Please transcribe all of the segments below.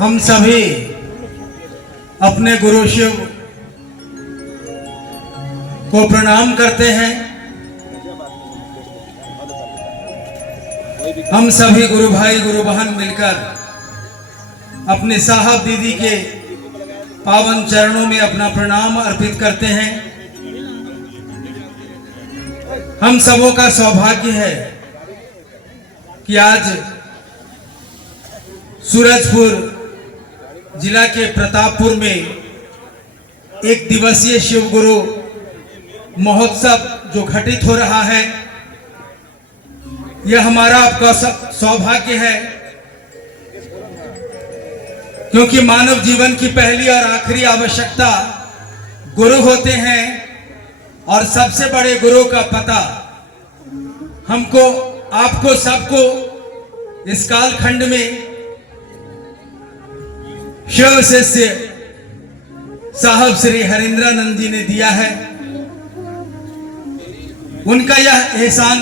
हम सभी अपने गुरु शिव को प्रणाम करते हैं। हम सभी गुरु भाई गुरु बहन मिलकर अपने साहब दीदी के पावन चरणों में अपना प्रणाम अर्पित करते हैं। हम सबों का सौभाग्य है कि आज सूरजपुर जिला के प्रतापपुर में एक दिवसीय शिव गुरु महोत्सव जो घटित हो रहा है, यह हमारा आपका सौभाग्य है, क्योंकि मानव जीवन की पहली और आखिरी आवश्यकता गुरु होते हैं और सबसे बड़े गुरु का पता हमको आपको सबको इस कालखंड में शिव शिष्य साहब श्री हरिंद्रानंद जी ने दिया है। उनका यह एहसान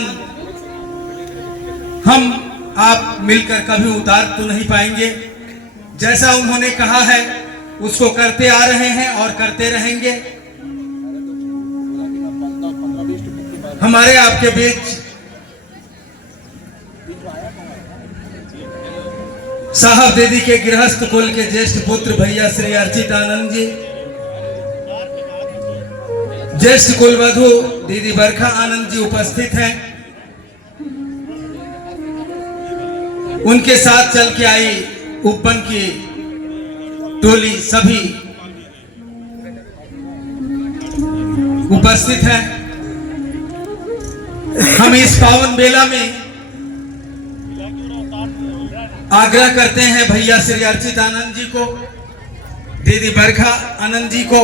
हम आप मिलकर कभी उतार तो नहीं पाएंगे। जैसा उन्होंने कहा है उसको करते आ रहे हैं और करते रहेंगे। हमारे आपके बीच साहब दीदी के गृहस्थ कुल के ज्येष्ठ पुत्र भैया श्री अर्चित आनंद जी, ज्येष्ठ कुलवधु दीदी बरखा आनंद जी उपस्थित हैं। उनके साथ चल के आई उपवन की टोली सभी उपस्थित हैं। हम इस पावन बेला में आग्रह करते हैं भैया श्री अर्चित आनंद जी को, दीदी बरखा आनंद जी को,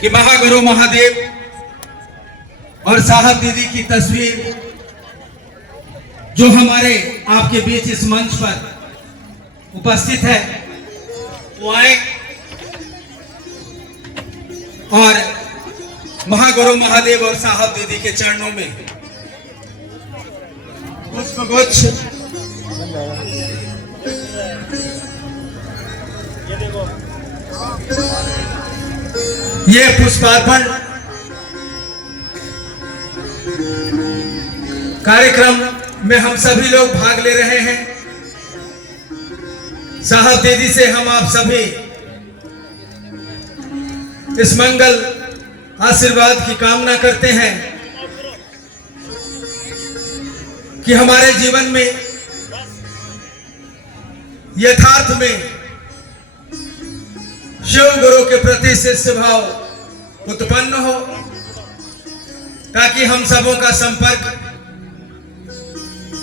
कि महागुरु महादेव और साहब दीदी की तस्वीर जो हमारे आपके बीच इस मंच पर उपस्थित है वो आए और महागुरु महादेव और साहब दीदी के चरणों में पुष्पगुच्छ ये पुष्पार्पण कार्यक्रम में हम सभी लोग भाग ले रहे हैं। साहब दीदी से हम आप सभी इस मंगल आशीर्वाद की कामना करते हैं कि हमारे जीवन में यथार्थ में शिव गुरु के प्रति शिष्य भाव उत्पन्न हो, ताकि हम सबों का संपर्क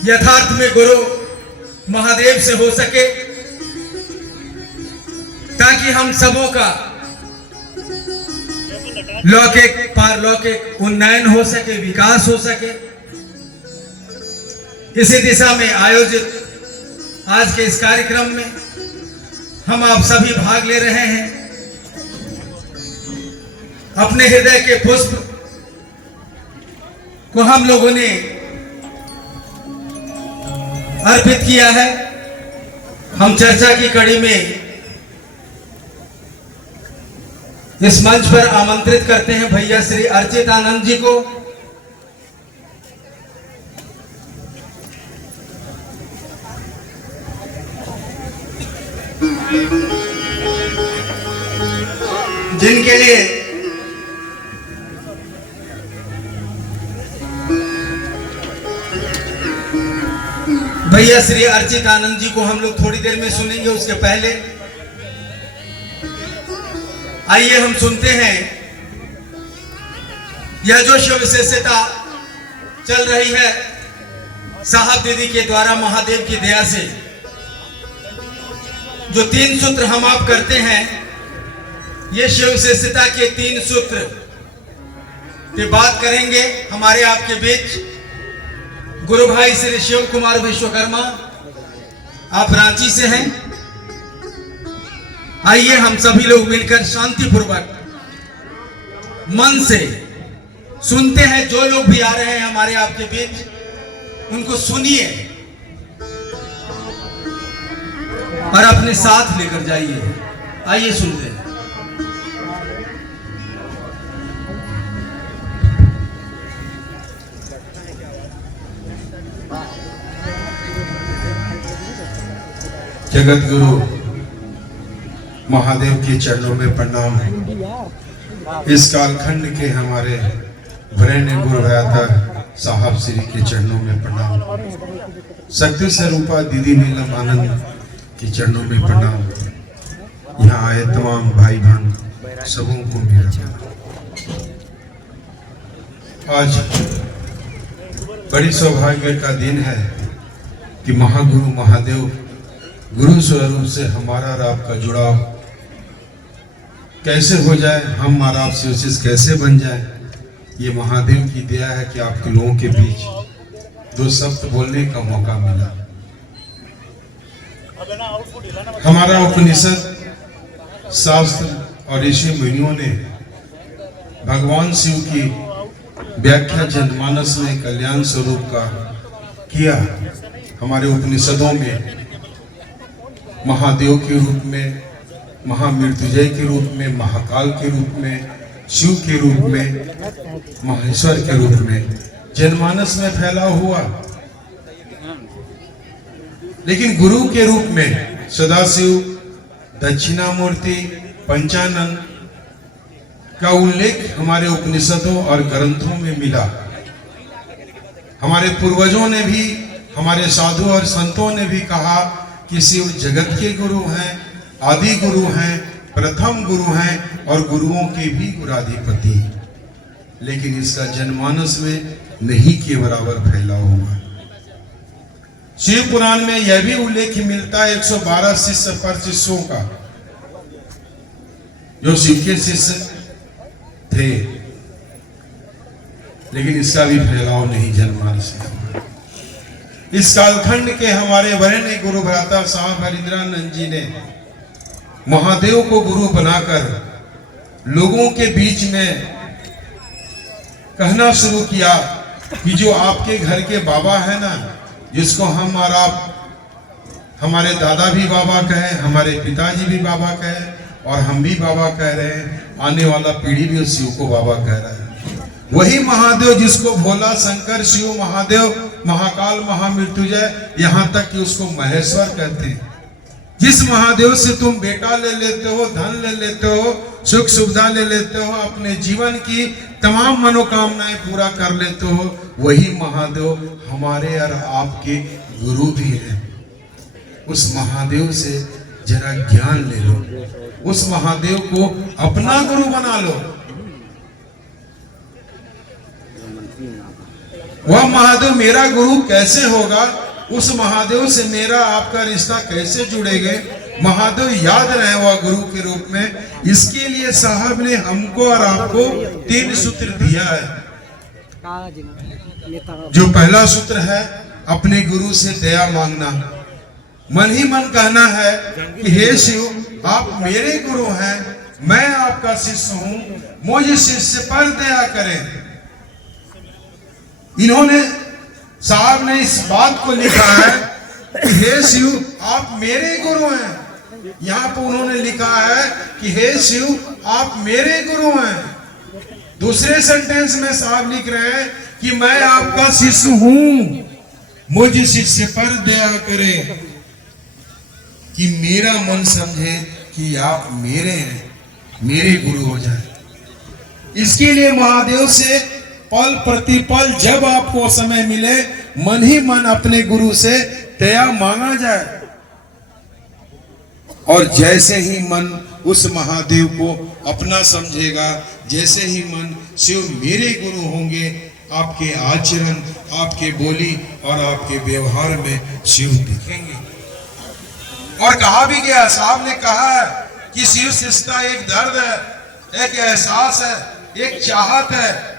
यथार्थ में गुरु महादेव से हो सके, ताकि हम सबों का लौकिक पारलौकिक उन्नयन हो सके, विकास हो सके। इसी दिशा में आयोजित आज के इस कार्यक्रम में हम आप सभी भाग ले रहे हैं। अपने हृदय के पुष्प को हम लोगों ने अर्पित किया है। हम चर्चा की कड़ी में इस मंच पर आमंत्रित करते हैं भैया श्री अर्चित आनंद जी को। जिनके लिए भैया श्री अर्चित आनंद जी को हम लोग थोड़ी देर में सुनेंगे। उसके पहले आइए हम सुनते हैं यह जो शिव विशेषता चल रही है साहब दीदी के द्वारा महादेव की दया से, जो 3 सूत्र हम आप करते हैं, ये शिव विशेषता के 3 सूत्र की बात करेंगे। हमारे आपके बीच गुरु भाई श्री शिव कुमार विश्वकर्मा, आप रांची से हैं। आइए हम सभी लोग मिलकर शांतिपूर्वक मन से सुनते हैं। जो लोग भी आ रहे हैं हमारे आपके बीच, उनको सुनिए और अपने साथ लेकर जाइए। आइए सुनते हैं। जगत गुरु महादेव के चरणों में प्रणाम। इस कालखंड के हमारे वरेण्य गुरुभ्राता साहब श्री के चरणों में प्रणाम। शक्ति स्वरूपा दीदी नीलम आनंद के चरणों में प्रणाम। यहाँ आए तमाम भाई बहन सबों को मेरा आज बड़ी सौभाग्य का दिन है कि महागुरु महादेव गुरु स्वरूप से हमारा और आपका जुड़ाव कैसे हो जाए, हम और आप से कैसे बन जाए, ये महादेव की दया है कि आपके लोगों के बीच दो शब्द बोलने का मौका मिला। हमारा उपनिषद शास्त्र और ऋषि मुनियों ने भगवान शिव की व्याख्या जनमानस में कल्याण स्वरूप का किया। हमारे उपनिषदों में महादेव के रूप में, महामृत्युंजय के रूप में, महाकाल के रूप में, शिव के रूप में, महेश्वर के रूप में जनमानस में फैला हुआ। लेकिन गुरु के रूप में सदाशिव, दक्षिणामूर्ति, पंचानन का उल्लेख हमारे उपनिषदों और ग्रंथों में मिला। हमारे पूर्वजों ने भी, हमारे साधु और संतों ने भी कहा कि शिव जगत के गुरु हैं, आदि गुरु हैं, प्रथम गुरु हैं और गुरुओं के भी गुराधिपति। लेकिन इसका जनमानस में नहीं के बराबर फैला हुआ। शिव पुराण में यह भी उल्लेख मिलता है 112 शिष्य पर शिष्यों का, जो शिव के शिष्य थे, लेकिन इसका भी फैलाव नहीं जनमानस में। इस कालखंड के हमारे वरेण्य गुरु भ्राता साहब हरिंद्रानंद जी ने महादेव को गुरु बनाकर लोगों के बीच में कहना शुरू किया कि जो आपके घर के बाबा है ना, जिसको हम और आप, हमारे दादा भी बाबा कहे, हमारे पिताजी भी बाबा कहे और हम भी बाबा कह रहे हैं, आने वाला पीढ़ी भी उस शिव को बाबा कह रहा है। वही महादेव जिसको भोला, शंकर, शिव, महादेव, महाकाल, महामृत्युंजय, यहाँ तक कि उसको महेश्वर कहते हैं। जिस महादेव से तुम बेटा ले लेते हो, धन ले लेते हो, सुख सुविधा ले लेते हो, अपने जीवन की तमाम मनोकामनाएं पूरा कर लेते हो, वही महादेव हमारे और आपके गुरु भी हैं। उस महादेव से जरा ज्ञान ले लो, उस महादेव को अपना गुरु बना लो। वह महादेव मेरा गुरु कैसे होगा, उस महादेव से मेरा आपका रिश्ता कैसे जुड़ेगा, महादेव याद रहे वह गुरु के रूप में। इसके लिए साहब ने हमको और आपको 3 सूत्र दिया है। जो पहला सूत्र है, अपने गुरु से दया मांगना। मन ही मन कहना है कि हे शिव, आप मेरे गुरु हैं, मैं आपका शिष्य हूं, मुझ शिष्य पर दया करें। इन्होंने, साहब ने इस बात को लिखा है कि हे शिव, आप मेरे गुरु हैं। यहाँ पर उन्होंने लिखा है कि हे शिव, आप मेरे गुरु हैं। दूसरे सेंटेंस में साहब लिख रहे हैं कि मैं आपका शिष्य हूं, मुझ शिष्य पर दया करें, कि मेरा मन समझे कि आप मेरे हैं, मेरे गुरु हो जाए। इसके लिए महादेव से पल प्रतिपल जब आपको समय मिले, मन ही मन अपने गुरु से दया मांगा जाए। और जैसे ही मन उस महादेव को अपना समझेगा, जैसे ही मन शिव मेरे गुरु होंगे, आपके आचरण, आपके बोली और आपके व्यवहार में शिव दिखेंगे। और कहा भी गया, साहब ने कहा है कि शिव शिष्टता एक दर्द है, एक एहसास है, एक चाहत है।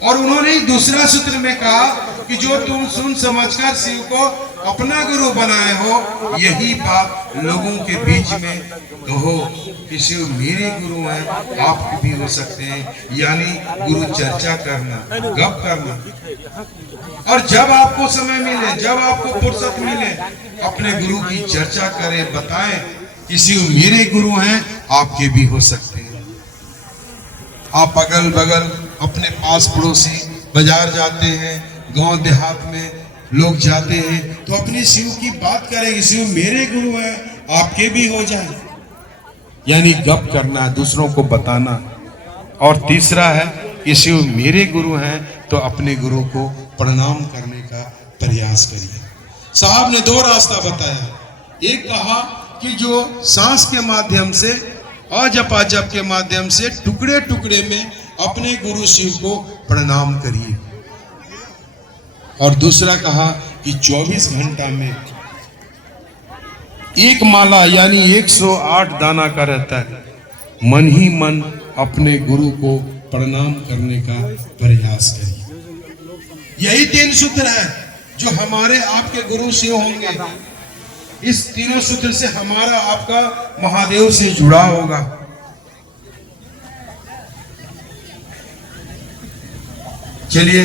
और उन्होंने दूसरा सूत्र में कहा कि जो तुम सुन समझकर शिव को अपना गुरु बनाए हो, यही बात लोगों के बीच में तो हो कि शिव मेरे गुरु हैं, आप भी हो सकते हैं। यानी गुरु चर्चा करना, गप करना। और जब आपको समय मिले, जब आपको फुर्सत मिले, अपने गुरु की चर्चा करें, बताएं कि शिव मेरे गुरु हैं, आपके भी हो सकते हैं। आप अगल बगल अपने पास पड़ोसी बाजार जाते हैं, गांव देहात में लोग जाते हैं, तो अपने शिव की बात करें, शिव मेरे गुरु हैं, आपके भी हो जाए। यानी गप करना, दूसरों को बताना। और तीसरा है कि शिव मेरे गुरु हैं, तो अपने गुरु को प्रणाम करने का प्रयास करिए। साहब ने दो रास्ता बताया। एक कहा कि जो सांस के माध्यम से, अजप अजप के माध्यम से टुकड़े टुकड़े में अपने गुरु शिव को प्रणाम करिए। और दूसरा कहा कि 24 घंटा में एक माला यानी 108 दाना का रहता है, मन ही मन अपने गुरु को प्रणाम करने का प्रयास करिए। यही 3 सूत्र है जो हमारे आपके गुरु शिव होंगे। इस तीनों सूत्र से हमारा आपका महादेव से जुड़ा होगा। चलिए,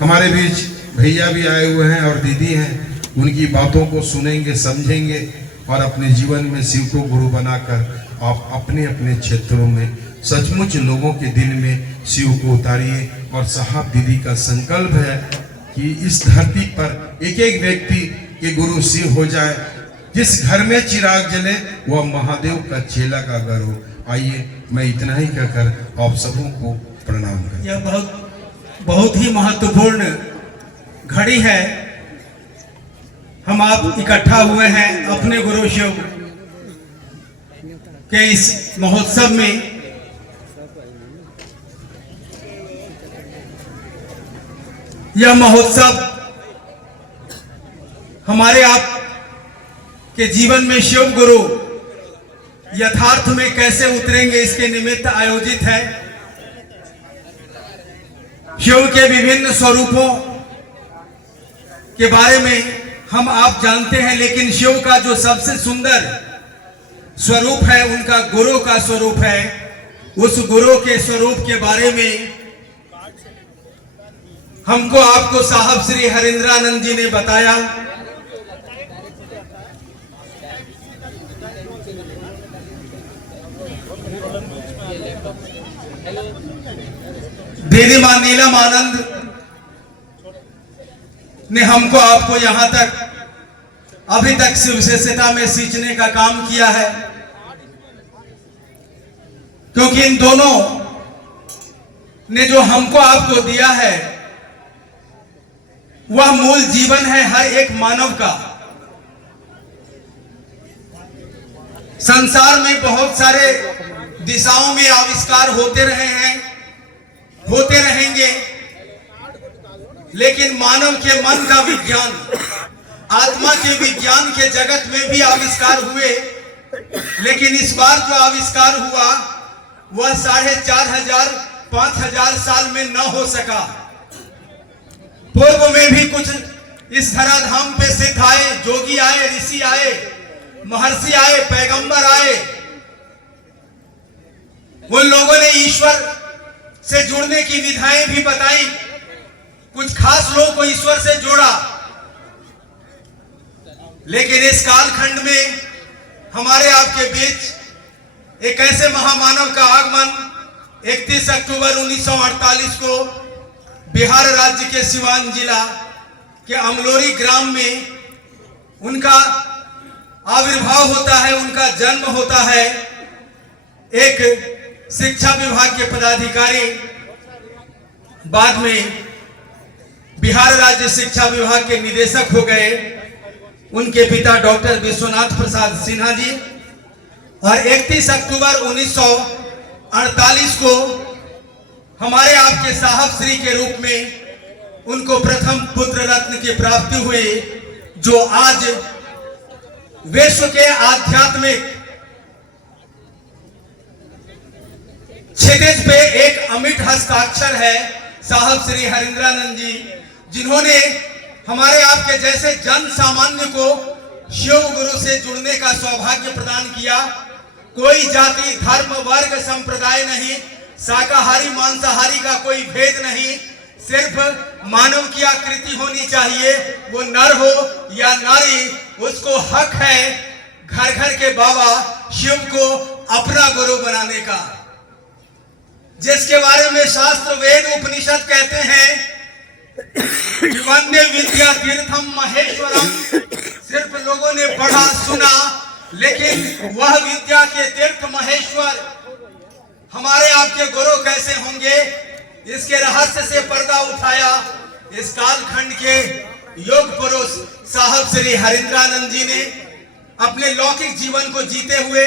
हमारे बीच भैया भी आए हुए हैं और दीदी हैं, उनकी बातों को सुनेंगे, समझेंगे और अपने जीवन में शिव को गुरु बनाकर आप अपने अपने क्षेत्रों में सचमुच लोगों के दिल में शिव को उतारिए। और साहब दीदी का संकल्प है कि इस धरती पर एक एक व्यक्ति के गुरु शिव हो जाए। जिस घर में चिराग जले वह महादेव का चेला का घर हो। आइए, मैं इतना ही कहकर आप सबों को प्रणाम करता हूं। यह बहुत ही महत्वपूर्ण घड़ी है। हम आप इकट्ठा हुए हैं अपने गुरु शिव के इस महोत्सव में। यह महोत्सव हमारे आप के जीवन में शिव गुरु यथार्थ में कैसे उतरेंगे, इसके निमित्त आयोजित है। शिव के विभिन्न स्वरूपों के बारे में हम आप जानते हैं, लेकिन शिव का जो सबसे सुंदर स्वरूप है उनका गुरु का स्वरूप है। उस गुरु के स्वरूप के बारे में हमको आपको साहब श्री हरिंद्रानंद जी ने बताया। दीदी मां नीलम आनंद ने हमको आपको यहां तक अभी तक शिव विशेषता में सींचने का काम किया है, क्योंकि इन दोनों ने जो हमको आपको दिया है वह मूल जीवन है हर एक मानव का। संसार में बहुत सारे दिशाओं में आविष्कार होते रहे हैं, होते रहेंगे, लेकिन मानव के मन का विज्ञान, आत्मा के विज्ञान के जगत में भी आविष्कार हुए, लेकिन इस बार जो आविष्कार हुआ वह 4,500-5,000 साल में न हो सका। पूर्व में भी कुछ इस धराधाम पे सिद्ध आए, जोगी आए, ऋषि आए, महर्षि आए, पैगंबर आए। उन लोगों ने ईश्वर से जुड़ने की विधाएं भी बताई, कुछ खास लोगों को ईश्वर से जोड़ा। लेकिन इस कालखंड में हमारे आपके बीच एक ऐसे महामानव का आगमन 31 अक्टूबर 1948 को बिहार राज्य के सिवान जिला के अमलोरी ग्राम में उनका आविर्भाव होता है, उनका जन्म होता है। एक शिक्षा विभाग के पदाधिकारी, बाद में बिहार राज्य शिक्षा विभाग के निदेशक हो गए। उनके पिता डॉक्टर विश्वनाथ प्रसाद सिन्हा जी, और 31 अक्टूबर 1948 को हमारे आपके साहब श्री के रूप में उनको प्रथम पुत्र रत्न की प्राप्ति हुई, जो आज विश्व के आध्यात्मिक क्षितिज पे एक अमिट हस्ताक्षर है साहब श्री हरिंद्रानंद जी, जिन्होंने हमारे आपके जैसे जन सामान्य को शिव गुरु से जुड़ने का सौभाग्य प्रदान किया। कोई जाति, धर्म, वर्ग, संप्रदाय नहीं, शाकाहारी मांसाहारी का कोई भेद नहीं, सिर्फ मानव की आकृति होनी चाहिए। वो नर हो या नारी, उसको हक है घर घर के बाबा शिव को अपना गुरु बनाने का, जिसके बारे में शास्त्र वेद उपनिषद कहते हैं वंदे विद्या तीर्थम महेश्वरम। सिर्फ लोगों ने पढ़ा सुना, लेकिन वह विद्या के तीर्थ महेश्वर हमारे आपके गुरु कैसे होंगे, इसके रहस्य से पर्दा उठाया इस कालखंड के योग पुरुष साहब श्री हरिंद्रानंद जी ने। अपने लौकिक जीवन को जीते हुए,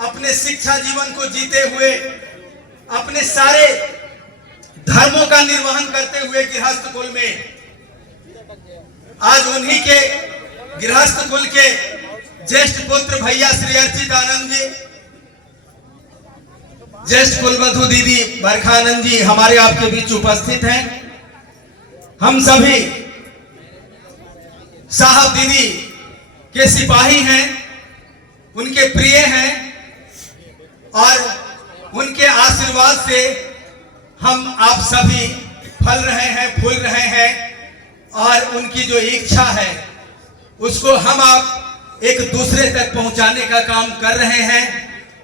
अपने शिक्षा जीवन को जीते हुए, अपने सारे धर्मों का निर्वहन करते हुए गृहस्थ कुल में, आज उन्हीं के गृहस्थ कुल के ज्येष्ठ पुत्र भैया श्री अर्चितानंद जी, ज्येष्ठ कुलवधु दीदी बरखानंद जी हमारे आपके बीच उपस्थित हैं। हम सभी साहब दीदी के सिपाही हैं, उनके प्रिय हैं, और उनके आशीर्वाद से हम आप सभी फल रहे हैं, फूल रहे हैं, और उनकी जो इच्छा है उसको हम आप एक दूसरे तक पहुंचाने का काम कर रहे हैं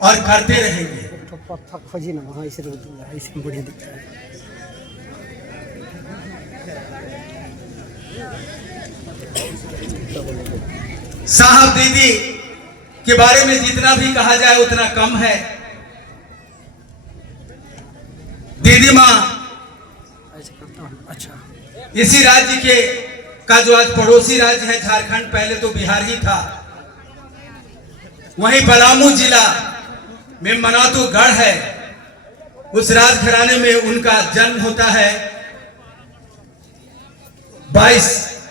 और करते रहेंगे। साहब दीदी के बारे में जितना भी कहा जाए उतना कम है। दीदी माँ अच्छा इसी राज्य के का जो आज पड़ोसी राज्य है झारखंड, पहले तो बिहार ही था, वहीं पलामू जिला में मनातू गढ़ है, उस राजघराने में उनका जन्म होता है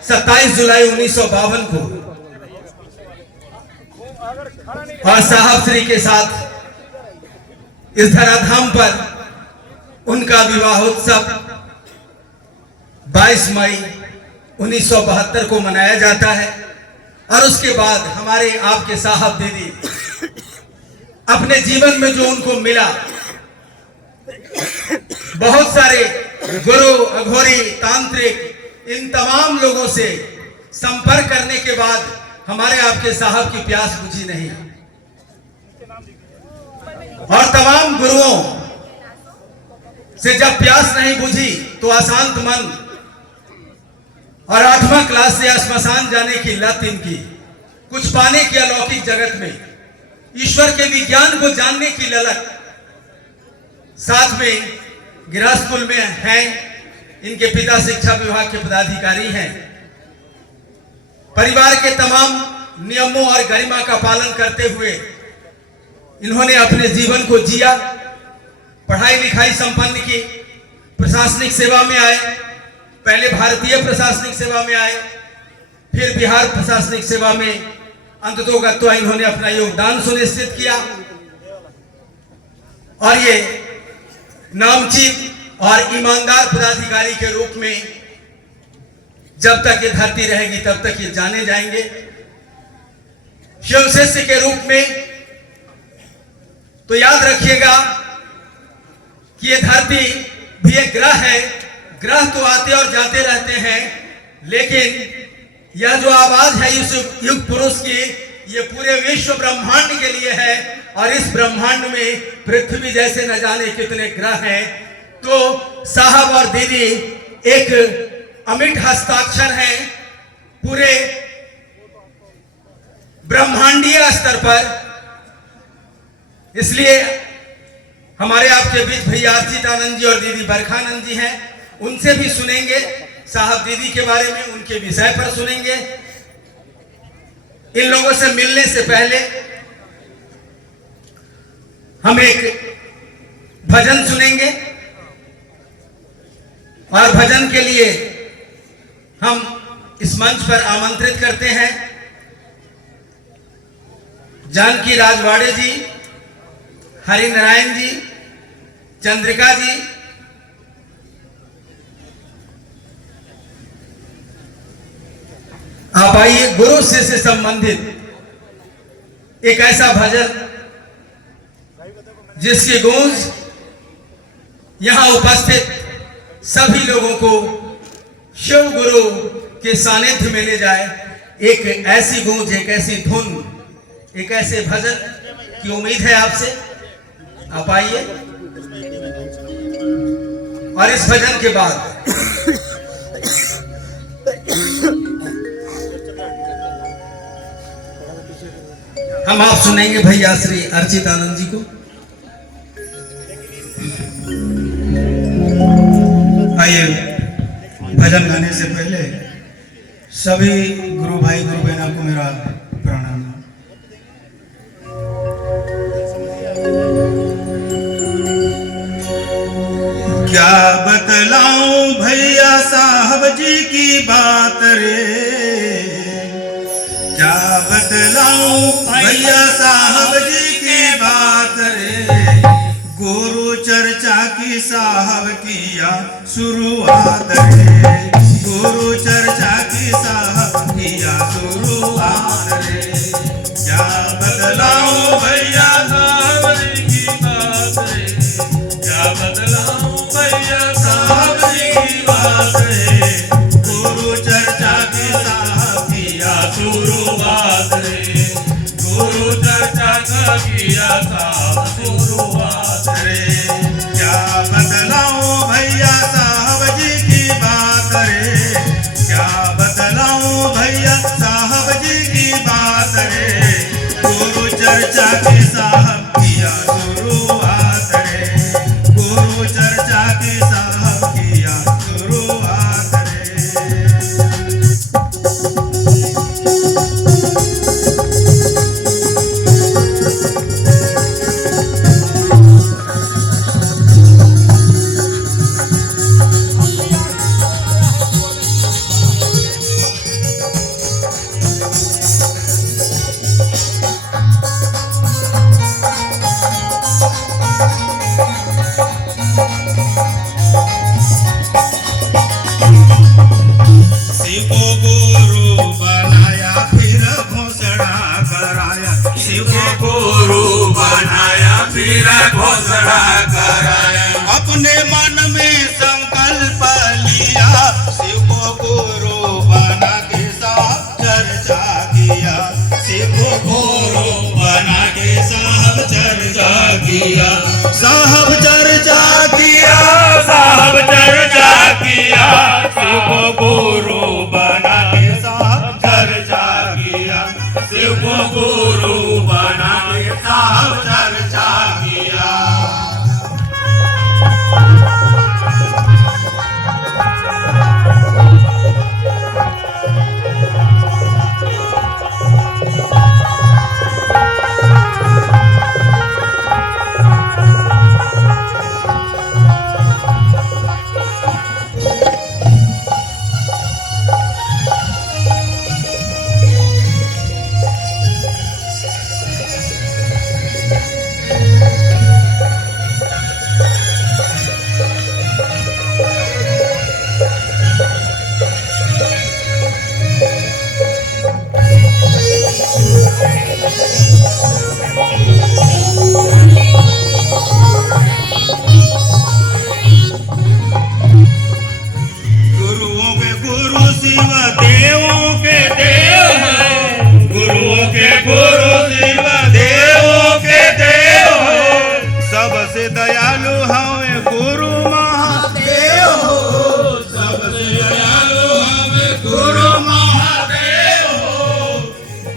27 जुलाई 1952 को। और साहब श्री के साथ इस धराधाम पर उनका विवाहोत्सव 22 मई 1972 को मनाया जाता है। और उसके बाद हमारे आपके साहब दीदी अपने जीवन में जो उनको मिला, बहुत सारे गुरु, अघोरी, तांत्रिक, इन तमाम लोगों से संपर्क करने के बाद हमारे आपके साहब की प्यास बुझी नहीं। और तमाम गुरुओं से जब प्यास नहीं बुझी तो अशांत मन और 8वां क्लास से श्मशान जाने की लत इनकी, कुछ पाने की अलौकिक जगत में, ईश्वर के विज्ञान को जानने की ललक, साथ में गृहस्थ कुल में हैं। इनके पिता शिक्षा विभाग के पदाधिकारी हैं। परिवार के तमाम नियमों और गरिमा का पालन करते हुए इन्होंने अपने जीवन को जिया, पढ़ाई लिखाई संपन्न की, प्रशासनिक सेवा में आए, पहले भारतीय प्रशासनिक सेवा में आए, फिर बिहार प्रशासनिक सेवा में अंततोगत्वा इन्होंने अपना योगदान सुनिश्चित किया। और ये नामचीन और ईमानदार पदाधिकारी के रूप में जब तक ये धरती रहेगी तब तक ये जाने जाएंगे। शिव शिष्य के रूप में तो याद रखिएगा कि ये धरती भी एक ग्रह है। ग्रह तो आते और जाते रहते हैं, लेकिन यह जो आवाज है इस युग पुरुष की, ये पूरे विश्व ब्रह्मांड के लिए है। और इस ब्रह्मांड में पृथ्वी जैसे न जाने कितने ग्रह हैं। तो साहब और दीदी एक अमिट हस्ताक्षर हैं पूरे ब्रह्मांडीय स्तर पर। इसलिए हमारे आपके बीच भैया अर्चितानंद जी और दीदी बरखानंद जी हैं, उनसे भी सुनेंगे, साहब दीदी के बारे में, उनके विषय पर सुनेंगे। इन लोगों से मिलने से पहले हम एक भजन सुनेंगे, और भजन के लिए हम इस मंच पर आमंत्रित करते हैं जानकी राजवाड़े जी, हरिनारायण जी, चंद्रिका जी, आप आइए, गुरु से संबंधित एक ऐसा भजन जिसकी गूंज यहां उपस्थित सभी लोगों को शिव गुरु के सानिध्य में ले जाए। एक ऐसी गूंज, एक ऐसी धुन, एक ऐसे भजन की उम्मीद है आपसे। आप आइए और इस भजन के बाद हम आप सुनेंगे भैया श्री अर्चित आनंद जी को। आइए, भजन गाने से पहले सभी गुरु भाई गुरु बहनों को मेरा प्रणाम। क्या बतलाऊं भैया साहब जी की बात रे, क्या बतलाऊं भैया साहब जी की बात रे। गुरु चर्चा की साहब किया शुरुआत रे, गुरु चर्चा की साहब किया शुरुआत रे। क्या बतलाऊं भैया साहब जी की बात रे, क्या बतलाऊं भैया साहब जी की बात रे। गुरु चर्चा की साहब किया शुरुआत रे, गुरु चर्चा का किया साहब शुरुआत रे। क्या बतलाऊं भैया साहब जी की बात रे, क्या बतलाऊं भैया साहब जी की बात रे। गुरु चर्चा की साहब किया शुरुआत रे, गुरु चर्चा की साहब किया शुरुआत रे। शिव को गुरु बनाया फिर घोषणा कराया, शिव को गुरु बनाया फिर घोषणा कराया। अपने मन में संकल्प लिया, शिव को गुरु बना के साहब चर्चा किया, शिव को गुरु बना के साहब चर्चा किया, साहब चर्चा किया, साहब चर्चा किया। शिव को गुरु बना के साहब चर्चा किया, शिव को गुरु बना के साहब चर्चा किया। गुरुओं के गुरु शिव देवों के देव है, गुरुओं के गुरु शिव देवों के देव है। सबसे दयालु हमें गुरु महादेव हो, सबसे दयालु हमें गुरु महादेव हो।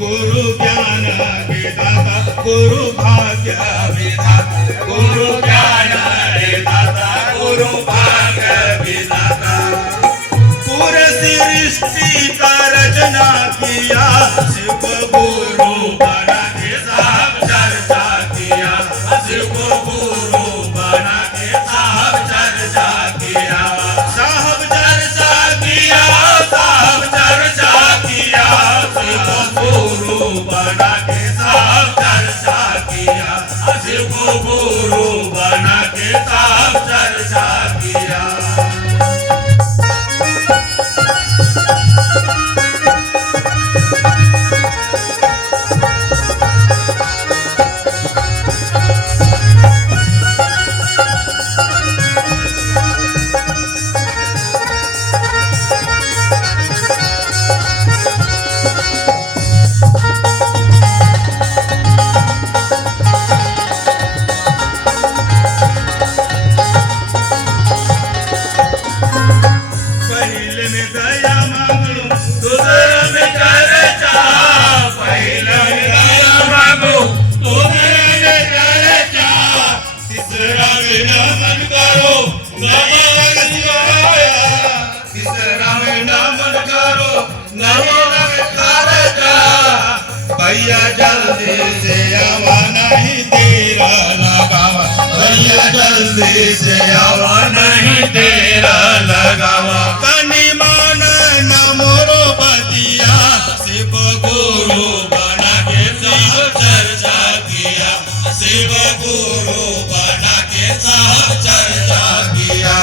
गुरु ज्ञान के दाता, गुरु भाग्य विधाता, गुरु ज्ञान के दाता, गुरु भाग्य विधाता। पूरे सृष्टि का रचना किया, शिव को गुरु बना के साहब चर्चा किया, शिव को गुरु बना के साहब चर्चा किया, साहब चर्चा किया, साहब चर्चा किया। शिव को गुरु बना के साहब चर्चा किया, शिव को गुरु बना के साहब चर्चा किया। जल्दी से आवा नहीं देर लगावा तनी मान न मोरो बतिया शिव गुरु बना के सब चर्चा किया शिव गुरु बना के सब चर्चा किया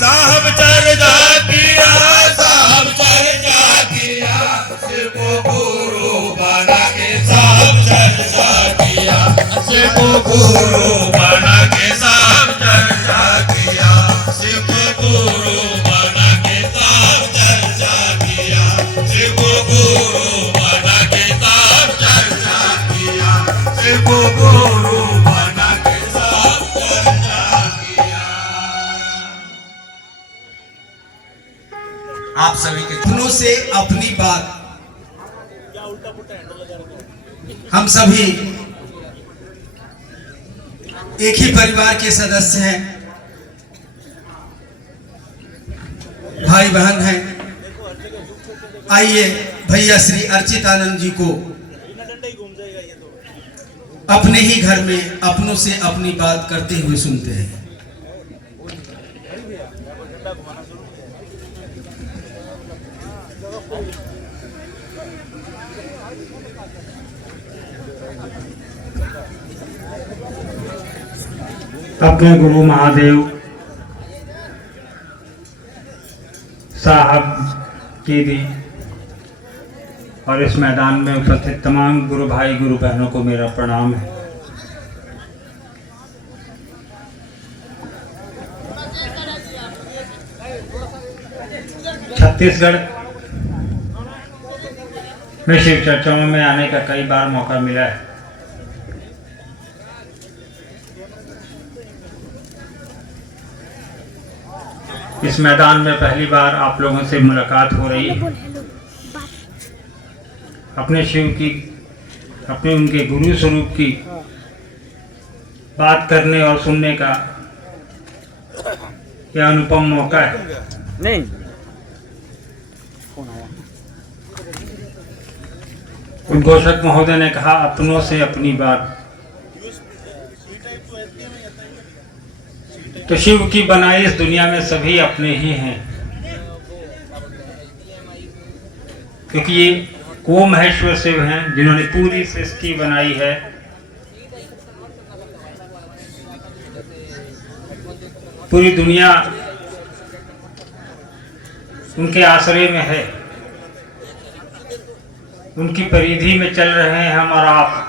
साहब चर्चा किया साहब चर्चा किया शिव गुरु बना के सब चर्चा किया शिव गुरु बना के सब चर्चा किया शिव गुरु बना के सब चर्चा किया शिव गुरु बना के सब चर्चा किया शिव गुरु बना के सब चर्चा किया। आप सभी के अपनों से अपनी बात, हम सभी एक ही परिवार के सदस्य हैं, भाई बहन हैं। आइए भैया श्री अर्चित आनंद जी को अपने ही घर में अपनों से अपनी बात करते हुए सुनते हैं। अपने गुरु महादेव साहब की दी और इस मैदान में उपस्थित तमाम गुरु भाई गुरु बहनों को मेरा प्रणाम है। छत्तीसगढ़ में शिव चर्चाओं में आने का कई बार मौका मिला है। इस मैदान में पहली बार आप लोगों से मुलाकात हो रही है। अपने शिव की, अपने उनके गुरु स्वरूप की बात करने और सुनने का यह अनुपम मौका है। नहीं उद्घोषक महोदय ने कहा अपनों से अपनी बात, तो शिव की बनाई इस दुनिया में सभी अपने ही हैं, क्योंकि ये वो महेश्वर शिव हैं जिन्होंने पूरी सृष्टि बनाई है। पूरी दुनिया उनके आश्रय में है, उनकी परिधि में चल रहे हैं हम और आप।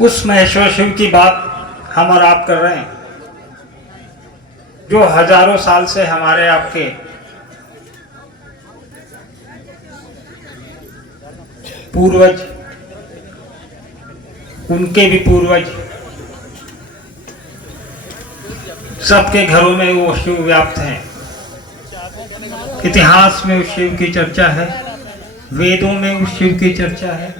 उस महेश्वर शिव की बात हम और आप कर रहे हैं जो हजारों साल से हमारे आपके पूर्वज, उनके भी पूर्वज, सबके घरों में वो शिव व्याप्त हैं। इतिहास में उस शिव की चर्चा है, वेदों में उस शिव की चर्चा है।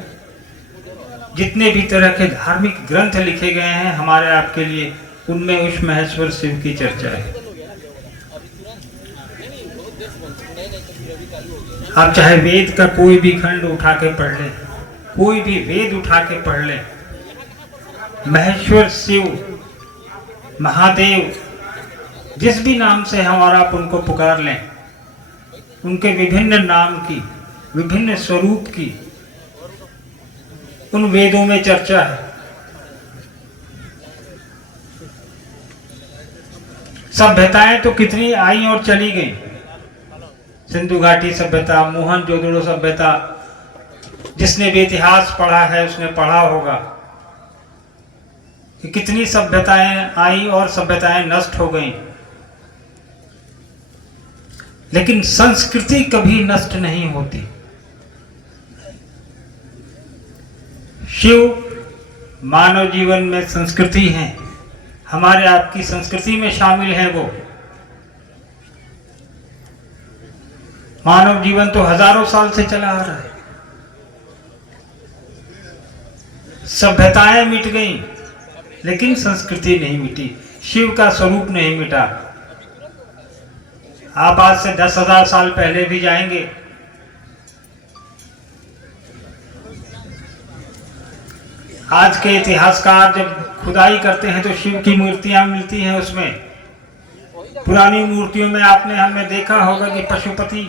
जितने भी तरह के धार्मिक ग्रंथ लिखे गए हैं हमारे आपके लिए, उनमें उस महेश्वर शिव की चर्चा है। आप चाहे वेद का कोई भी खंड उठा के पढ़ लें, कोई भी वेद उठा के पढ़ लें, महेश्वर शिव, महादेव, जिस भी नाम से हम और आप उनको पुकार लें, उनके विभिन्न नाम की, विभिन्न स्वरूप की उन वेदों में चर्चा है। सभ्यताएं तो कितनी आई और चली गई। सिंधु घाटी सभ्यता, मोहनजोदड़ो सभ्यता, जिसने भी इतिहास पढ़ा है उसने पढ़ा होगा कि कितनी सभ्यताएं आई और सभ्यताएं नष्ट हो गई। लेकिन संस्कृति कभी नष्ट नहीं होती। शिव मानव जीवन में संस्कृति है, हमारे आपकी संस्कृति में शामिल है। वो मानव जीवन तो हजारों साल से चला आ रहा है। सभ्यताएं मिट गई लेकिन संस्कृति नहीं मिटी, शिव का स्वरूप नहीं मिटा। आप आज से 10,000 साल पहले भी जाएंगे, आज के इतिहासकार जब खुदाई करते हैं तो शिव की मूर्तियां मिलती हैं। उसमें पुरानी मूर्तियों में आपने हमें देखा होगा कि पशुपति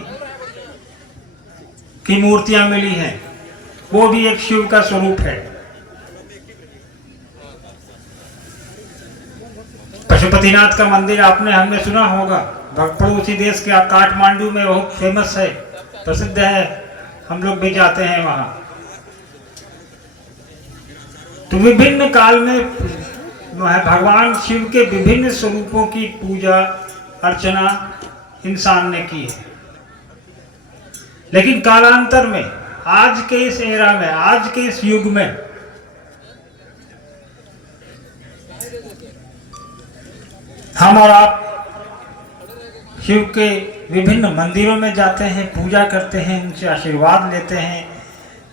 की मूर्तियां मिली हैं, वो भी एक शिव का स्वरूप है। पशुपतिनाथ का मंदिर आपने हमने सुना होगा, पड़ोसी देश के काठमांडू में बहुत फेमस है, प्रसिद्ध है, हम लोग भी जाते हैं वहां। तो विभिन्न काल में भगवान शिव के विभिन्न स्वरूपों की पूजा अर्चना इंसान ने की है, लेकिन कालांतर में आज के इस एरा में, आज के इस युग में हम और आप शिव के विभिन्न मंदिरों में जाते हैं, पूजा करते हैं, उनसे आशीर्वाद लेते हैं,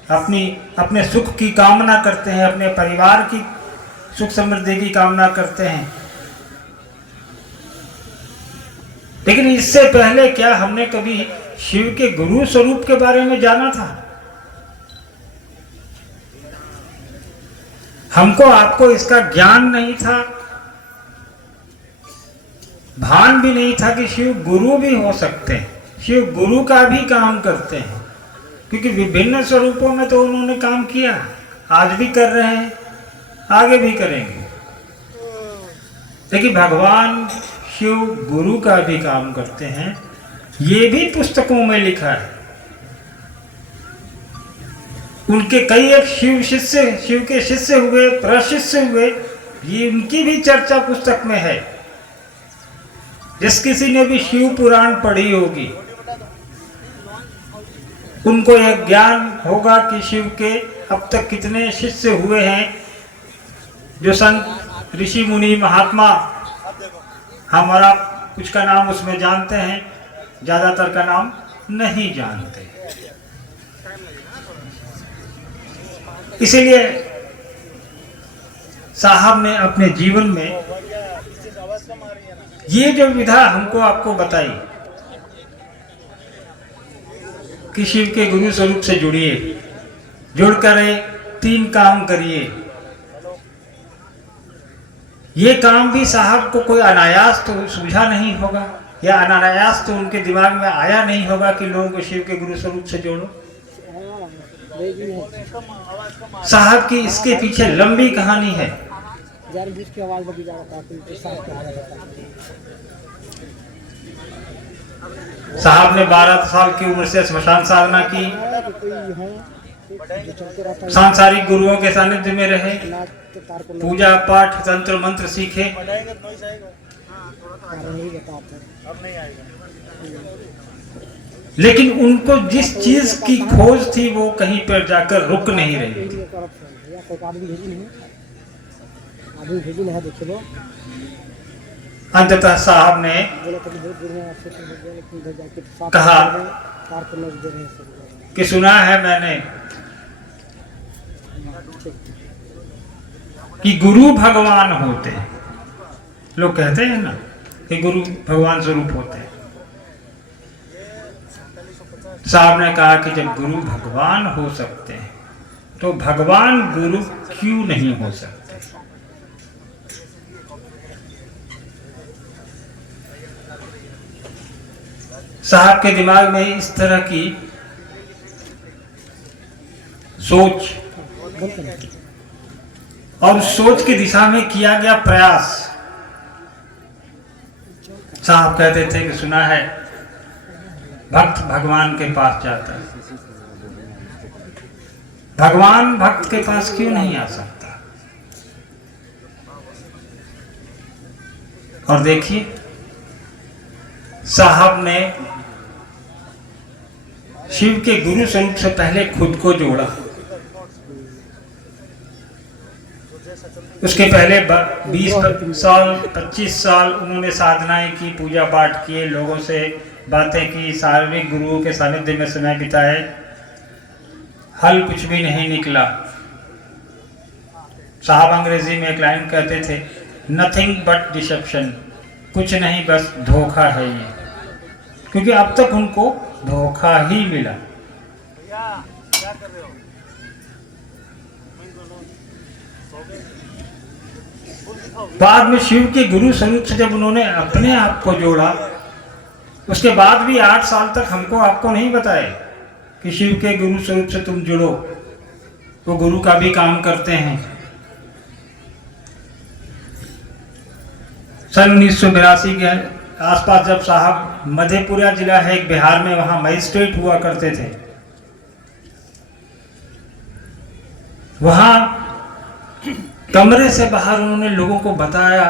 अपने सुख की कामना करते हैं, अपने परिवार की सुख समृद्धि की कामना करते हैं। लेकिन इससे पहले क्या हमने कभी शिव के गुरु स्वरूप के बारे में जाना था? हमको आपको इसका ज्ञान नहीं था, भान भी नहीं था कि शिव गुरु भी हो सकते हैं, शिव गुरु का भी काम करते हैं, क्योंकि विभिन्न स्वरूपों में तो उन्होंने काम किया, आज भी कर रहे हैं, आगे भी करेंगे। लेकिन भगवान शिव गुरु का भी काम करते हैं, ये भी पुस्तकों में लिखा है। उनके कई एक शिव के शिष्य हुए, प्रशिष्य हुए, ये उनकी भी चर्चा पुस्तक में है। जिस किसी ने भी शिव पुराण पढ़ी होगी उनको यह ज्ञान होगा कि शिव के अब तक कितने शिष्य हुए हैं। जो संत ऋषि मुनि महात्मा, हमारा कुछ का नाम उसमें जानते हैं, ज्यादातर का नाम नहीं जानते। इसीलिए साहब ने अपने जीवन में ये जो विधा हमको आपको बताई कि शिव के गुरु स्वरूप से जुड़िए, जुड़कर 3 काम करिए। ये काम भी साहब को कोई अनायास तो सूझा नहीं होगा, या अनायास तो उनके दिमाग में आया नहीं होगा कि लोगों को शिव के गुरु स्वरूप से जोड़ो। साहब की इसके पीछे लंबी कहानी है। साहब ने 12 साल की उम्र से श्मशान साधना की, सांसारिक गुरुओं के सानिध्य में रहे, पूजा पाठ तंत्र मंत्र सीखे। लेकिन उनको जिस चीज की खोज थी वो कहीं पर जाकर रुक नहीं रही थी। अंततः साहब ने कहा कि सुना है मैंने कि गुरु भगवान होते हैं। लोग कहते हैं ना कि गुरु भगवान स्वरूप होते हैं। साहब ने कहा कि जब गुरु भगवान हो सकते हैं तो भगवान गुरु क्यों नहीं हो सकते? साहब के दिमाग में इस तरह की सोच और उस सोच की दिशा में किया गया प्रयास। साहब कहते थे कि सुना है भक्त भगवान के पास जाता है, भगवान भक्त के पास क्यों नहीं आ सकता? और देखिए साहब ने शिव के गुरु स्वरूप से पहले खुद को जोड़ा। उसके पहले 20 साल 25 साल उन्होंने साधनाएं की, पूजा पाठ किए, लोगों से बातें की, सार्वजनिक गुरुओं के सानिध्य में समय बिताए। हल कुछ भी नहीं निकला। साहब अंग्रेजी में एक लाइन कहते थे, नथिंग बट डिसेप्शन, कुछ नहीं बस धोखा है ये। क्योंकि अब तक उनको धोखा ही मिला। बाद में शिव के गुरु स्वरूप से जब उन्होंने अपने आप को जोड़ा, उसके बाद भी 8 साल तक हमको आपको नहीं बताया कि शिव के गुरु स्वरूप से तुम जुड़ो, वो गुरु का भी काम करते हैं। सन 1982 के आसपास जब साहब मधेपुरा जिला है एक बिहार में, वहां मजिस्ट्रेट हुआ करते थे, वहां कमरे से बाहर उन्होंने लोगों को बताया,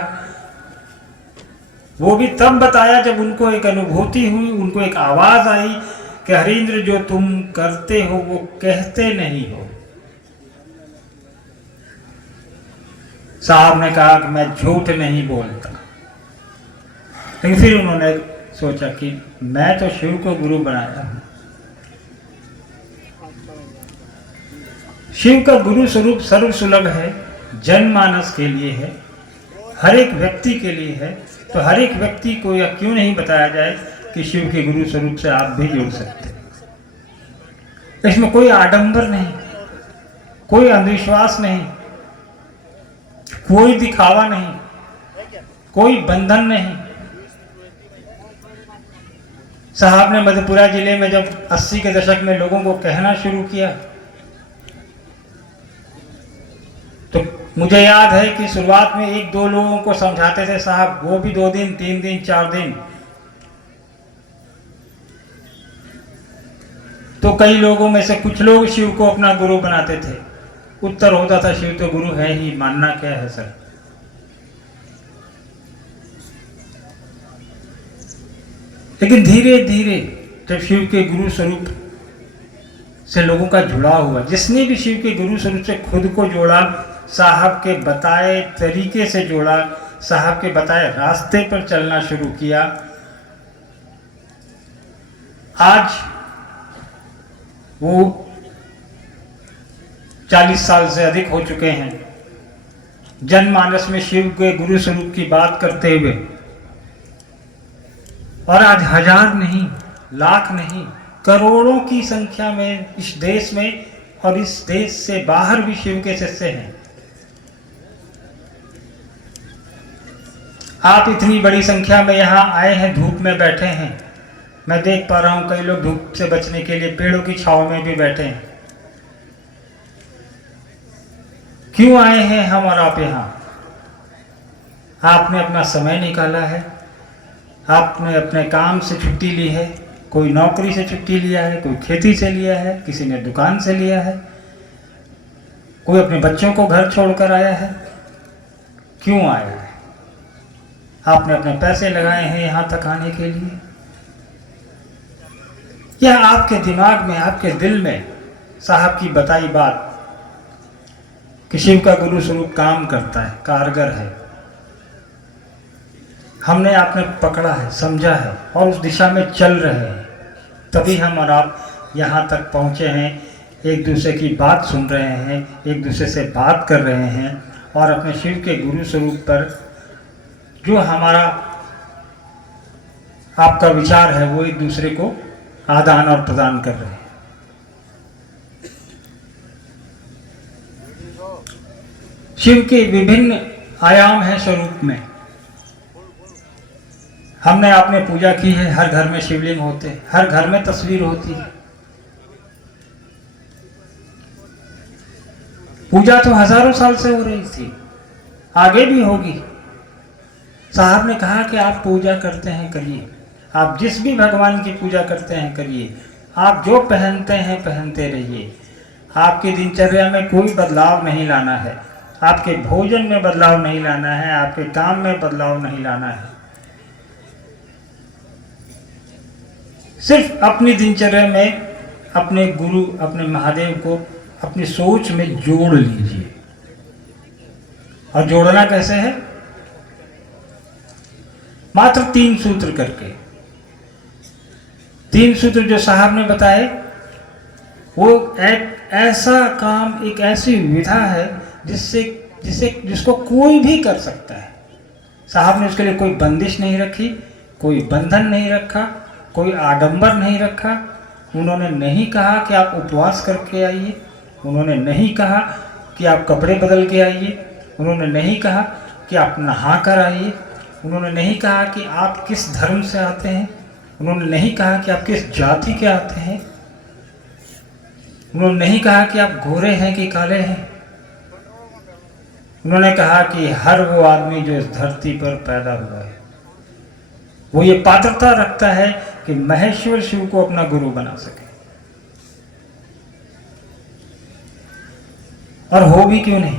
वो भी तब बताया जब उनको एक अनुभूति हुई, उनको एक आवाज आई कि हरींद्र जो तुम करते हो वो कहते नहीं हो। साहब ने कहा कि मैं झूठ नहीं बोलता, लेकिन फिर उन्होंने सोचा कि मैं तो शिव को गुरु बनाया हूं। शिव का गुरु स्वरूप सर्वसुलभ है, जनमानस के लिए है, हर एक व्यक्ति के लिए है। तो हर एक व्यक्ति को यह क्यों नहीं बताया जाए कि शिव के गुरु स्वरूप से आप भी जुड़ सकते हैं। इसमें कोई आडंबर नहीं, कोई अंधविश्वास नहीं, कोई दिखावा नहीं, कोई बंधन नहीं। साहब ने मधेपुरा जिले में जब 80 के दशक में लोगों को कहना शुरू किया, तो मुझे याद है कि शुरुआत में 1-2 लोगों को समझाते थे साहब, वो भी 2 दिन 3 दिन 4 दिन। तो कई लोगों में से कुछ लोग शिव को अपना गुरु बनाते थे। उत्तर होता था शिव तो गुरु है ही, मानना क्या है सर। लेकिन धीरे धीरे जब शिव के गुरु स्वरूप से लोगों का जुड़ाव हुआ, जिसने भी शिव के गुरु स्वरूप से खुद को जोड़ा, साहब के बताए तरीके से जोड़ा, साहब के बताए रास्ते पर चलना शुरू किया, आज वो 40 साल से अधिक हो चुके हैं जनमानस में शिव के गुरु स्वरूप की बात करते हुए। और आज 1000 नहीं, लाख नहीं, करोड़ों की संख्या में इस देश में और इस देश से बाहर भी शिव के शिष्य हैं। आप इतनी बड़ी संख्या में यहाँ आए हैं, धूप में बैठे हैं। मैं देख पा रहा हूँ कई लोग धूप से बचने के लिए पेड़ों की छांव में भी बैठे हैं। क्यों आए हैं हम और आप यहाँ? आपने अपना समय निकाला है, आपने अपने काम से छुट्टी ली है, कोई नौकरी से छुट्टी लिया है, कोई खेती से लिया है, किसी ने दुकान से लिया है, कोई अपने बच्चों को घर छोड़कर आया है। क्यों आया है? आपने अपने पैसे लगाए हैं यहाँ तक आने के लिए, या आपके दिमाग में, आपके दिल में साहब की बताई बात कि शिव का गुरु स्वरूप काम करता है, कारगर है, हमने आपने पकड़ा है, समझा है और उस दिशा में चल रहे हैं, तभी हम और आप यहाँ तक पहुँचे हैं। एक दूसरे की बात सुन रहे हैं, एक दूसरे से बात कर रहे हैं और अपने शिव के गुरु स्वरूप पर जो हमारा आपका विचार है वो एक दूसरे को आदान और प्रदान कर रहे हैं। शिव के विभिन्न आयाम हैं स्वरूप में। हमने आपने पूजा की है, हर घर में शिवलिंग होते हैं, हर घर में तस्वीर होती है। पूजा तो हजारों साल से हो रही थी, आगे भी होगी। साहब ने कहा कि आप पूजा करते हैं करिए, आप जिस भी भगवान की पूजा करते हैं करिए, आप जो पहनते हैं पहनते रहिए। आपकी दिनचर्या में कोई बदलाव नहीं लाना है, आपके भोजन में बदलाव नहीं लाना है, आपके काम में बदलाव नहीं लाना है। सिर्फ अपनी दिनचर्या में अपने गुरु, अपने महादेव को अपनी सोच में जोड़ लीजिए। और जोड़ना कैसे है? मात्र 3 सूत्र करके। 3 सूत्र जो साहब ने बताए, वो एक ऐसा काम, एक ऐसी विधा है जिसको कोई भी कर सकता है। साहब ने उसके लिए कोई बंदिश नहीं रखी, कोई बंधन नहीं रखा, कोई आडंबर नहीं रखा। उन्होंने नहीं कहा कि आप उपवास करके आइए, उन्होंने नहीं कहा कि आप कपड़े बदल के आइए, उन्होंने नहीं कहा कि आप नहा कर आइए, उन्होंने नहीं कहा कि आप किस धर्म से आते हैं, उन्होंने नहीं कहा कि आप किस जाति के आते हैं, उन्होंने नहीं कहा कि आप गोरे हैं कि काले हैं। उन्होंने कहा कि हर वो आदमी जो इस धरती पर पैदा हुआ है वो ये पात्रता रखता है कि महेश्वर शिव को अपना गुरु बना सके। और हो भी क्यों नहीं,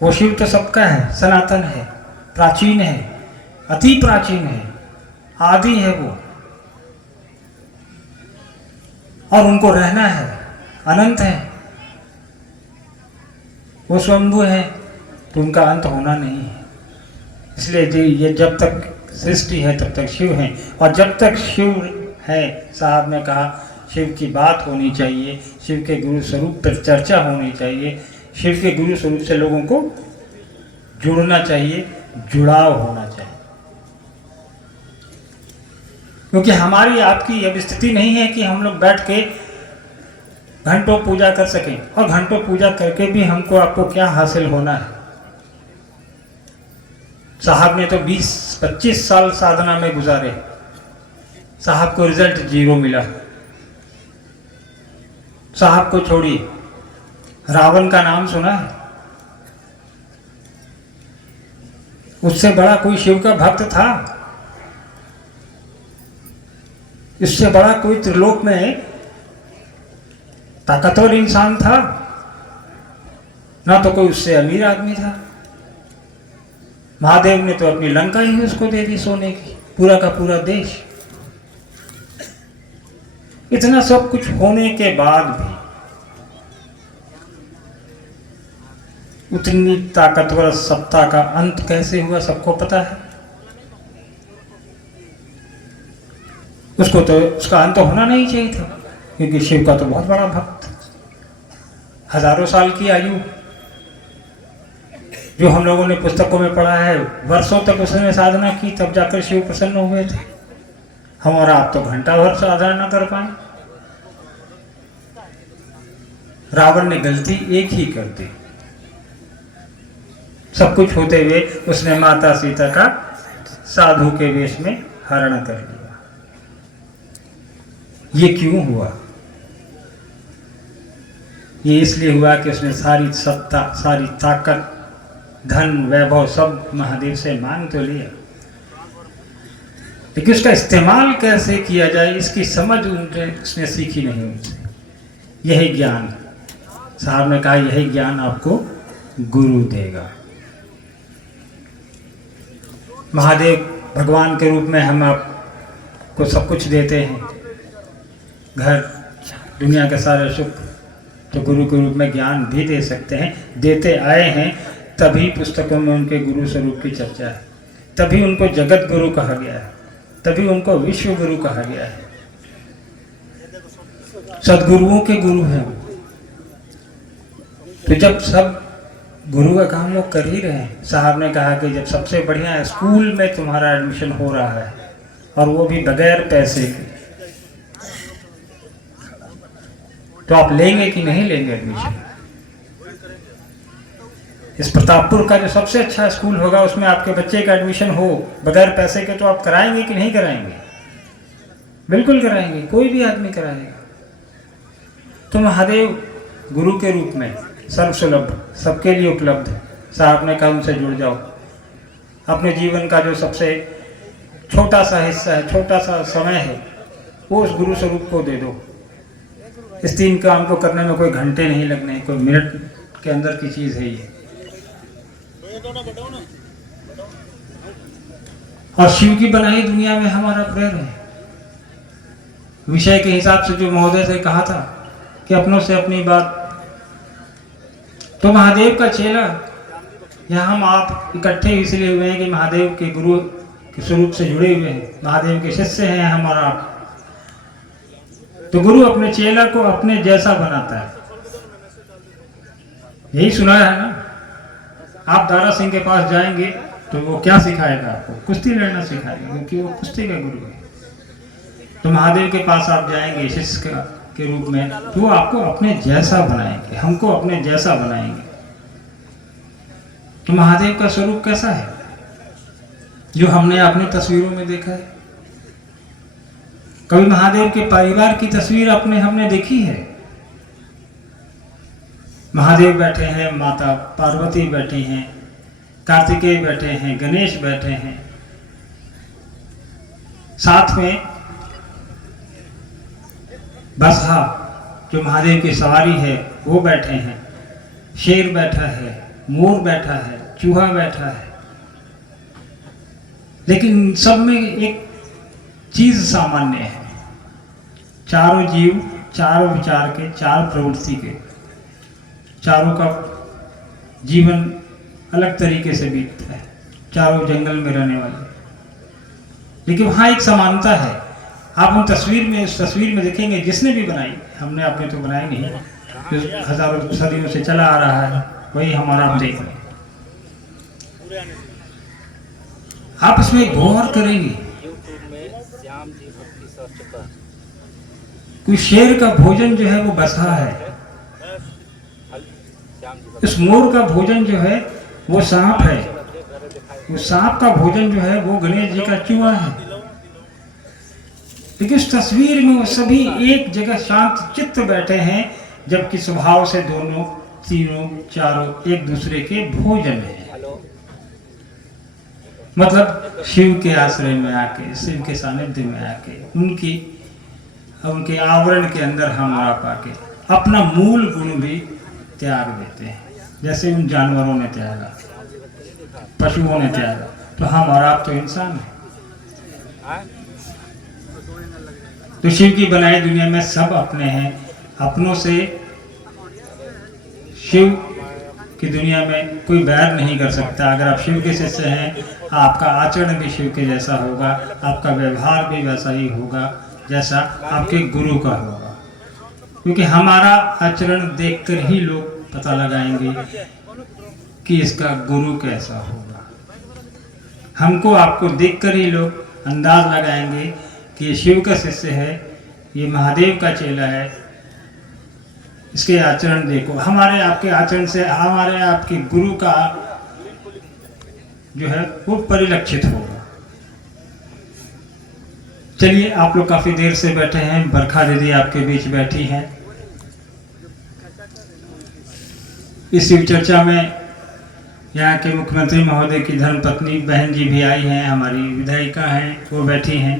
वो शिव तो सबका है, सनातन है, प्राचीन है, अति प्राचीन है, आदि है वो, और उनको रहना है, अनंत है, वो स्वयंभू है, तो उनका अंत होना नहीं है। इसलिए ये जब तक सृष्टि है तब तक शिव है, और जब तक शिव है, साहब ने कहा शिव की बात होनी चाहिए, शिव के गुरु स्वरूप पर चर्चा होनी चाहिए, शिव के गुरु स्वरूप से लोगों को जुड़ना चाहिए, जुड़ाव होना चाहिए। क्योंकि हमारी आपकी अब स्थिति नहीं है कि हम लोग बैठ के घंटों पूजा कर सकें, और घंटों पूजा करके भी हमको आपको क्या हासिल होना है। साहब ने तो 20-25 साल साधना में गुजारे, साहब को रिजल्ट 0 मिला। साहब को छोड़िए, रावण का नाम सुना है? उससे बड़ा कोई शिव का भक्त था? इससे बड़ा कोई त्रिलोक में ताकतवर इंसान था? ना तो कोई उससे अमीर आदमी था। महादेव ने तो अपनी लंका ही उसको दे दी सोने की, पूरा का पूरा देश। इतना सब कुछ होने के बाद भी उतनी ताकतवर सत्ता का अंत कैसे हुआ सबको पता है। उसको तो उसका अंत होना नहीं चाहिए था, क्योंकि शिव का तो बहुत बड़ा भक्त, हजारों साल की आयु, जो हम लोगों ने पुस्तकों में पढ़ा है, वर्षों तक उसने साधना की तब जाकर शिव प्रसन्न हुए थे। हम और आप तो घंटा भर साधना न कर पाए। रावण ने गलती एक ही कर दी, सब कुछ होते हुए उसने माता सीता का साधु के वेश में हरण कर लिया। ये क्यों हुआ? ये इसलिए हुआ कि उसने सारी सत्ता, सारी ताकत, धन, वैभव सब महादेव से मांग तो लिया, लेकिन उसका इस्तेमाल कैसे किया जाए इसकी समझ उसने सीखी नहीं उनसे। यही ज्ञान, साहब ने कहा, यही ज्ञान आपको गुरु देगा। महादेव भगवान के रूप में हम आपको सब कुछ देते हैं, घर, दुनिया के सारे सुख, तो गुरु के रूप में ज्ञान भी दे सकते हैं, देते आए हैं। तभी पुस्तकों में उनके गुरु स्वरूप की चर्चा है, तभी उनको जगत गुरु कहा गया है, तभी उनको विश्व गुरु कहा गया है। सदगुरुओं के गुरु हैं। तो जब सब गुरु का काम लोग कर ही रहे हैं, साहब ने कहा कि जब सबसे बढ़िया स्कूल में तुम्हारा एडमिशन हो रहा है और वो भी बगैर पैसे के, तो आप लेंगे कि नहीं लेंगे एडमिशन? इस प्रतापपुर का जो सबसे अच्छा स्कूल होगा उसमें आपके बच्चे का एडमिशन हो बगैर पैसे के, तो आप कराएंगे कि नहीं कराएंगे? बिल्कुल कराएंगे, कोई भी आदमी कराएगा। तो महादेव गुरु के रूप में सर्वसुलभ, सबके लिए उपलब्ध। साहब ने कहा उनसे जुड़ जाओ, अपने जीवन का जो सबसे छोटा सा हिस्सा है, छोटा सा समय है, वो उस गुरु स्वरूप को दे दो। इस 3 काम को करने में कोई घंटे नहीं लगने, कोई मिनट के अंदर की चीज़ है ये। और शिव की बनाई दुनिया में हमारा प्रेम है। विषय के हिसाब से जो महोदय से कहा था कि अपनों से अपनी बात, तो महादेव का चेला, यहाँ हम आप इकट्ठे इसलिए हुए हैं कि महादेव के गुरु के स्वरूप से जुड़े हुए हैं, महादेव के शिष्य हैं हम और आप। तो गुरु अपने चेला को अपने जैसा बनाता है, यही सुना है ना। आप दारा सिंह के पास जाएंगे तो वो क्या सिखाएगा आपको? कुश्ती लड़ना सिखाएगा, क्योंकि वो कुश्ती का गुरु है। तो महादेव के पास आप जाएंगे शिष्य के रूप में, तो वो आपको अपने जैसा बनाएंगे, हमको अपने जैसा बनाएंगे। तो महादेव का स्वरूप कैसा है जो हमने अपनी तस्वीरों में देखा है? कभी महादेव के परिवार की तस्वीर हमने देखी है? महादेव बैठे हैं, माता पार्वती बैठी हैं, कार्तिकेय बैठे हैं, गणेश बैठे हैं, साथ में बसहा जो महादेव की सवारी है वो बैठे हैं, शेर बैठा है, मोर बैठा है, चूहा बैठा है। लेकिन सब में एक चीज सामान्य है, चारों जीव, चारों विचार के, चार प्रवृत्ति के, चारों का जीवन अलग तरीके से बीतता है, चारों जंगल में रहने वाले। लेकिन वहाँ एक समानता है। आप उस तस्वीर में देखेंगे, जिसने भी बनाई, हमने आपने तो बनाई नहीं, जो हजारों सदियों से चला आ रहा है वही हमारा आप देख रहे हैं। आप इसमें गौर करेंगे, कोई शेर का भोजन जो है वो बसहा है, इस मोर का भोजन जो है वो सांप है, वो सांप का भोजन जो है वो गणेश जी का चूहा है। लेकिन इस तस्वीर में वो सभी एक जगह शांत चित्त बैठे हैं, जबकि स्वभाव से दोनों, तीनों, चारों एक दूसरे के भोजन हैं। मतलब शिव के आश्रय में आके, शिव के सानिध्य में आके, उनके आवरण के अंदर हम आप आके अपना मूल गुण भी त्याग देते हैं, जैसे उन जानवरों ने त्यागा, पशुओं ने त्यागा, तो हम और आप तो इंसान हैं। तो शिव की बनाई दुनिया में सब अपने हैं, अपनों से शिव की दुनिया में कोई बैर नहीं कर सकता। अगर आप शिव के शिष्य हैं, आपका आचरण भी शिव के जैसा होगा, आपका व्यवहार भी वैसा ही होगा जैसा आपके गुरु का होगा, क्योंकि हमारा आचरण देखकर ही लोग पता लगाएंगे कि इसका गुरु कैसा होगा। हमको आपको देखकर ही लोग अंदाज लगाएंगे कि ये शिव का शिष्य है, ये महादेव का चेला है, इसके आचरण देखो। हमारे आपके आचरण से हमारे आपके गुरु का जो है वो परिलक्षित होगा। चलिए, आप लोग काफी देर से बैठे हैं, बरखा दीदी आपके बीच बैठी हैं। इस शिव चर्चा में यहाँ के मुख्यमंत्री महोदय की धर्मपत्नी बहन जी भी आई हैं, हमारी विधायिका हैं, वो बैठी हैं।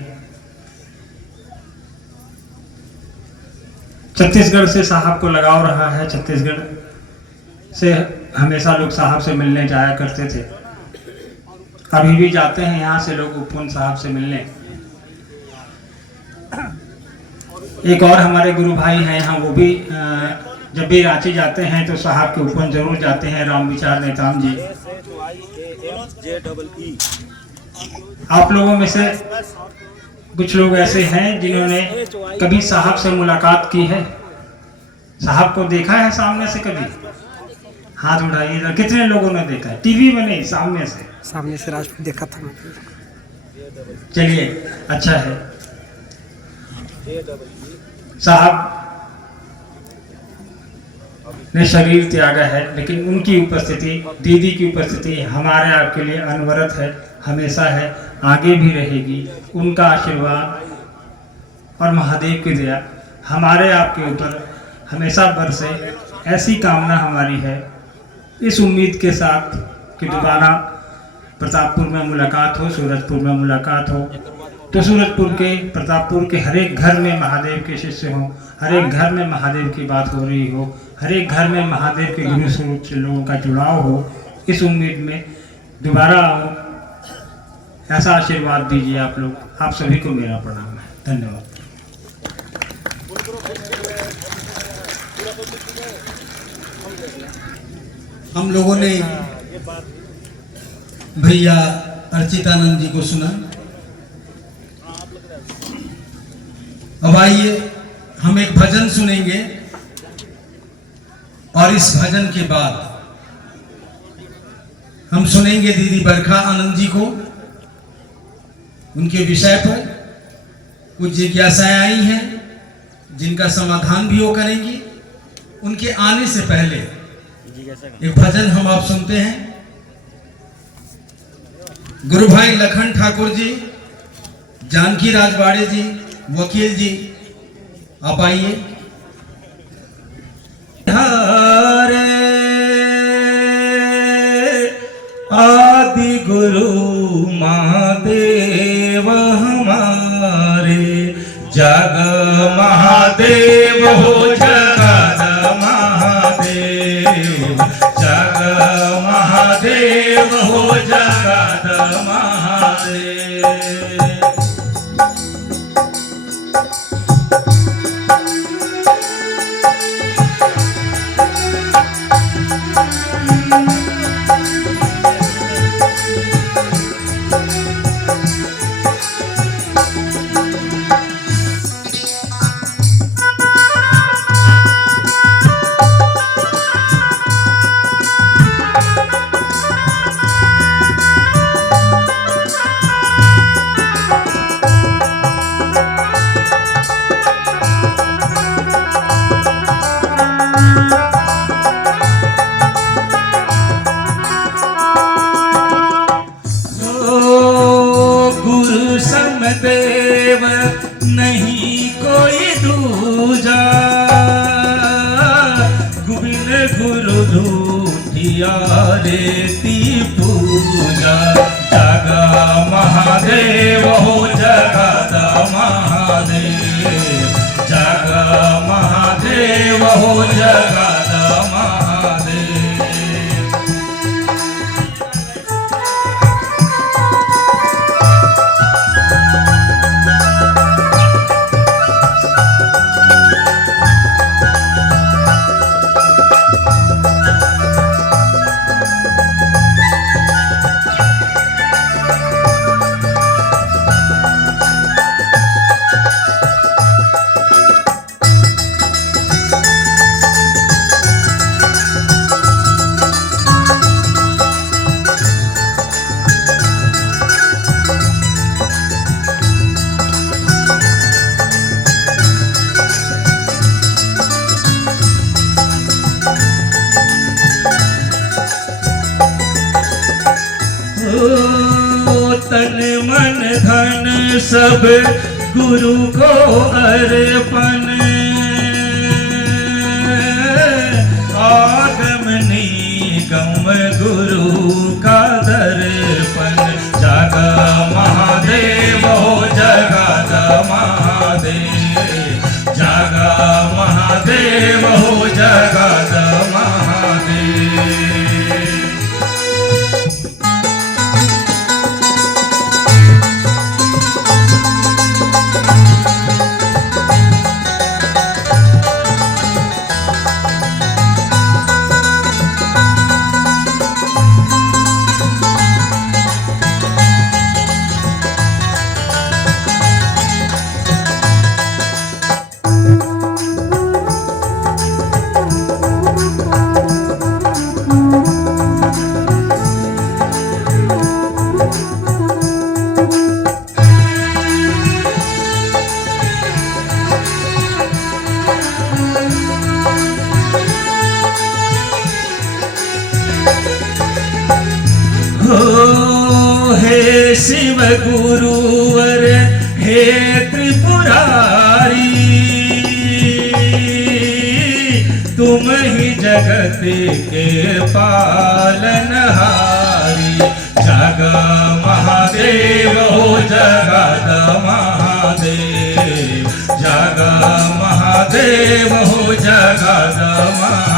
छत्तीसगढ़ से साहब को लगाव रहा है, छत्तीसगढ़ से हमेशा लोग साहब से मिलने जाया करते थे, अभी भी जाते हैं यहाँ से लोग उपवन साहब से मिलने। एक और हमारे गुरु भाई हैं यहाँ, वो भी जब भी रांची जाते हैं तो साहब के उपवन जरूर जाते हैं, राम विचार नेताम जी। आप लोगों में से कुछ लोग ऐसे हैं जिन्होंने कभी साहब से मुलाकात की है, साहब को देखा है सामने से कभी? हाथ उठाइएगा, कितने लोगों ने देखा है? टीवी में नहीं, सामने से राजपूत देखा था। चलिए, अच्छा है। साहब ने शरीर त्यागा है, लेकिन उनकी उपस्थिति, दीदी की उपस्थिति हमारे आपके लिए अनवरत है, हमेशा है, आगे भी रहेगी। उनका आशीर्वाद और महादेव की दया हमारे आपके ऊपर हमेशा बरसे, ऐसी कामना हमारी है। इस उम्मीद के साथ कि दोबारा प्रतापपुर में मुलाकात हो, सूरजपुर में मुलाकात हो, तो सूरजपुर के, प्रतापपुर के हर एक घर में महादेव के शिष्य हों, हर एक घर में महादेव की बात हो रही हो, हर एक घर में महादेव के गुरु स्वरूप से लोगों का जुड़ाव हो। इस उम्मीद में दोबारा आऊँ, ऐसा आशीर्वाद दीजिए आप लोग। आप सभी को मेरा प्रणाम है। धन्यवाद। हम लोगों ने भैया अर्चितानंद जी को सुना। अब आइए हम एक भजन सुनेंगे और इस भजन के बाद हम सुनेंगे दीदी बरखा आनंद जी को, उनके विषय पर कुछ जिज्ञासाएं आई हैं जिनका समाधान भी वो करेंगी। उनके आने से पहले एक भजन हम आप सुनते हैं। गुरु भाई लखन ठाकुर जी, जानकी राजवाड़े जी, वकील जी, आप आइए। आदि गुरु महादेव हमारे, जग महादेव हो जगत महादेव, जग महादेव हो जगत महादेव। देव नहीं कोई दूजा, गोविंद गुरु धूठिया रेती पूजा। जग महादेव हो जगत महादेव, जग महादेव हो जगत महादेव। तन मन धन सब गुरु को अर्पण, आगम निगम गुरु का दर्पण। जग महादेव हो जगत महादेव, जग महादेव हो जगत महादेव। हे शिव गुरुवर हे त्रिपुरारी, तुम ही जगत के पालनहारी। जग महादेव हो जगत महादेव, जग महादेव हो जगत महादेव।